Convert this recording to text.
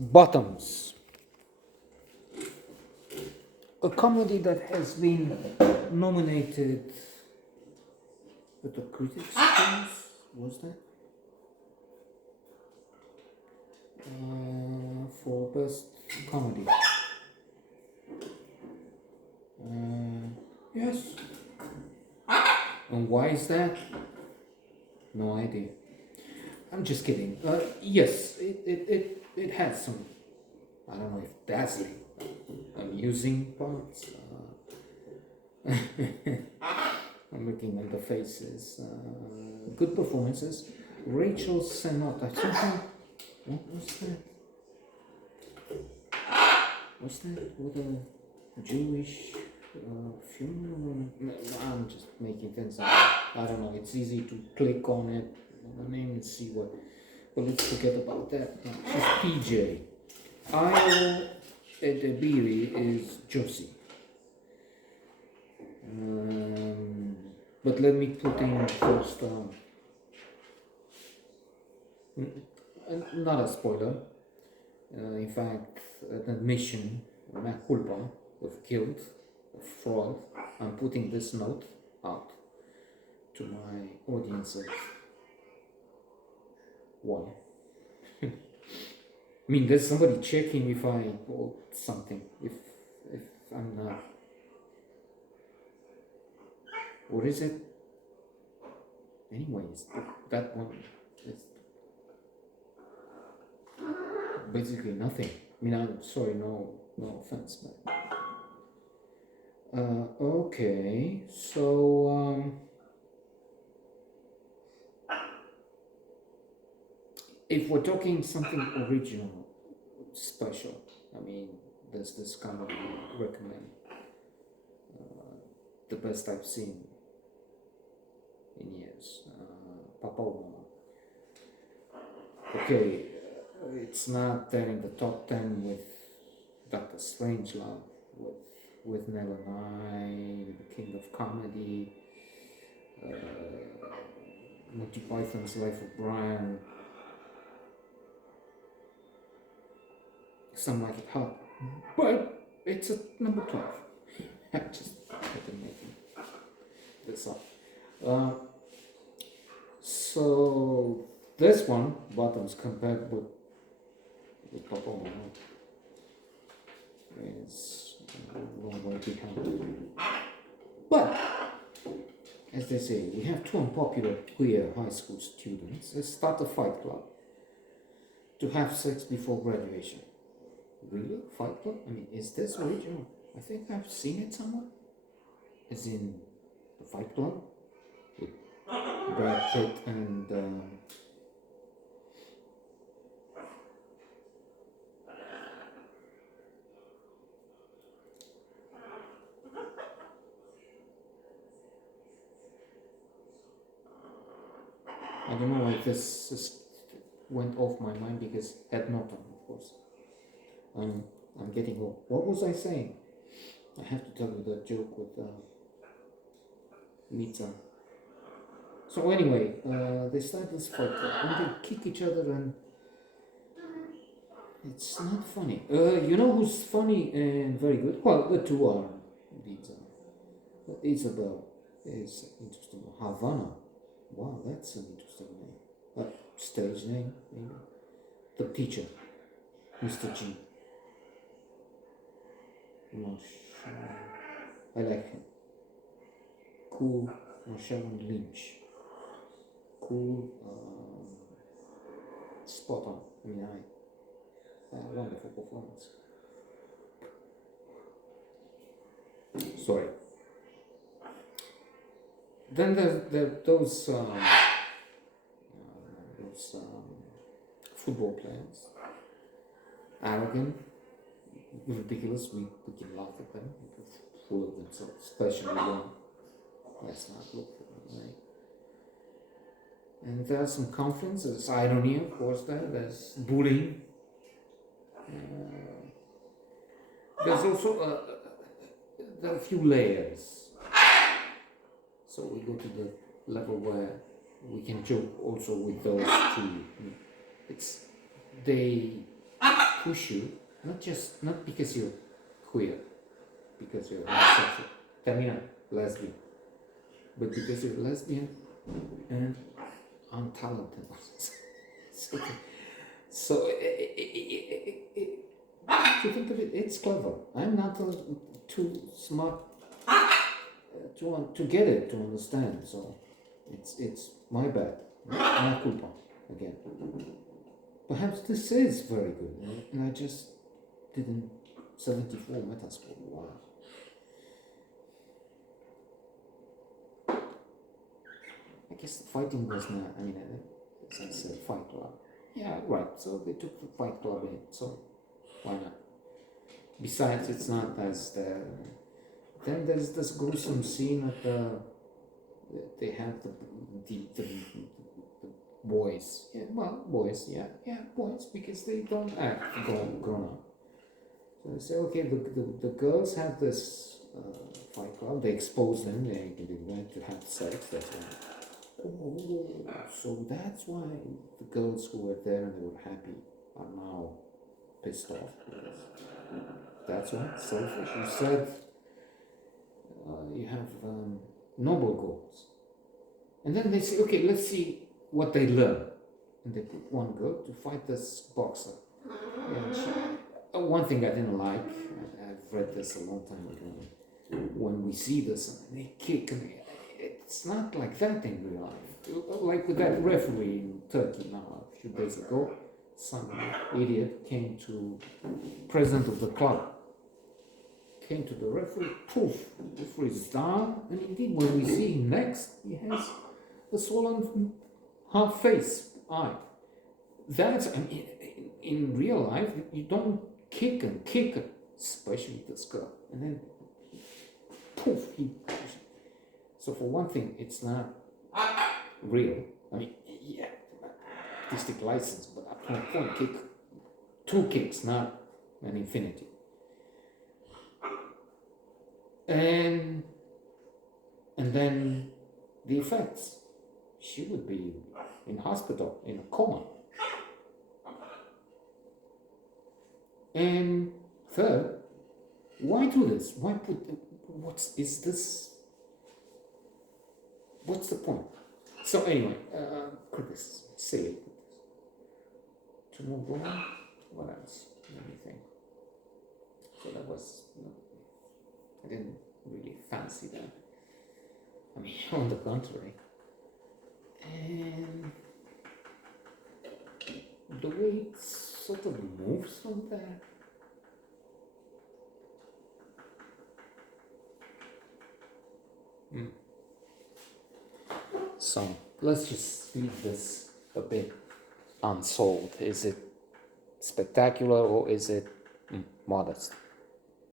Bottoms, a comedy that has been nominated with the Critics' Choice, was that? For Best Comedy. Yes. And why is that? No idea. I'm just kidding. Yes, it has some, I don't know if dazzling, amusing parts. I'm looking at the faces. Good performances. Rachel Sennott, I think. What was that? What's that with a Jewish funeral? No, I'm just making things up. I don't know. It's easy to click on it, on the name, and see what. But let's forget about that. No, she's PJ. Ayo Edebiri is Josie. But let me put in first. Not a spoiler. In fact, an admission, mea culpa, of guilt, of fraud. I'm putting this note out to my audience of one. I mean, there's somebody checking if I bought something, if I'm not. Or is it? Anyways, that one is basically nothing. I mean, I'm sorry, no offense, but okay. So if we're talking something original, special, I mean, there's this comedy I recommend. The best I've seen in years. Papa or Mama. Okay, it's not there in the top 10 with Dr. Strangelove, with Nell and I, the King of Comedy, Monty Python's Life of Brian, Some Like It Hot, but it's at number 12. I just had to make this up. So this one, Bottoms, compared with Papa Mama, is a long way behind. But as they say, we have two unpopular queer high school students. They start a fight club to have sex before graduation. Really? Fight club? I mean, is this original? I think I've seen it somewhere. As in the Fight Club with Brad Pitt and I don't know why this just went off my mind because Ed Norton, of course. I'm getting old. What was I saying? I have to tell you the joke with Lita. So anyway, they start this fight and they kick each other and it's not funny. You know who's funny and very good? Well, the two are Lita. But Isabel is interesting. Havana. Wow, that's an interesting name. Stage name, maybe. The teacher, Mr. G. I like him. Cool, Marshawn Lynch. Cool, spot on. I mean, wonderful performance. Sorry. Then there's those football players, arrogant, ridiculous. We can laugh at them, full of themselves, especially one. Let's not look for them, right? And there's some confidence, there's irony, of course, there's bullying. There's also there are a few layers. So we go to the level where we can joke also with those two. They push you, not because you're queer, because you're bisexual, lesbian, but because you're lesbian and untalented. So if you think of it, it's clever. I'm not too smart to get it, to understand. So it's my bad, my culpa again. Perhaps this is very good, and I just didn't 74 Metascore. Wow. I guess the fighting was not. As I said, Fight Club. Yeah, right. So they took the Fight Club in. So why not? Besides, it's not as the. Then there's this gruesome scene at they have the boys. Yeah, well, boys. Yeah, boys, because they don't act grown up. So they say, okay, the girls have this Fight Club. They expose them. They want to have sex. That's why. Oh, so that's why the girls who were there and they were happy are now pissed off. That's why selfish. You said you have noble goals, and then they say, okay, let's see what they learn, and they put one girl to fight this boxer. And one thing I didn't like, I've read this a long time ago. When we see this, and they kick and it's not like that in real life. Like with that referee in Turkey now, a few days ago, some idiot came to president of the club, came to the referee, poof, the referee is down, and indeed when we see him next, he has a swollen half face, eye. That's, in real life, you don't kick, especially this girl, and then poof, so for one thing, it's not real. Yeah, artistic license, but upon one kick, two kicks, not an infinity. And then the effects. She would be in hospital, in a coma. And third, why do this? Why put, is this? What's the point? So anyway, criticism, silly. To move on, what else? Let me think. So that was, I didn't really fancy that. On the contrary. And the way it sort of moves from there. So let's just leave this a bit unsolved. Is it spectacular or is it modest?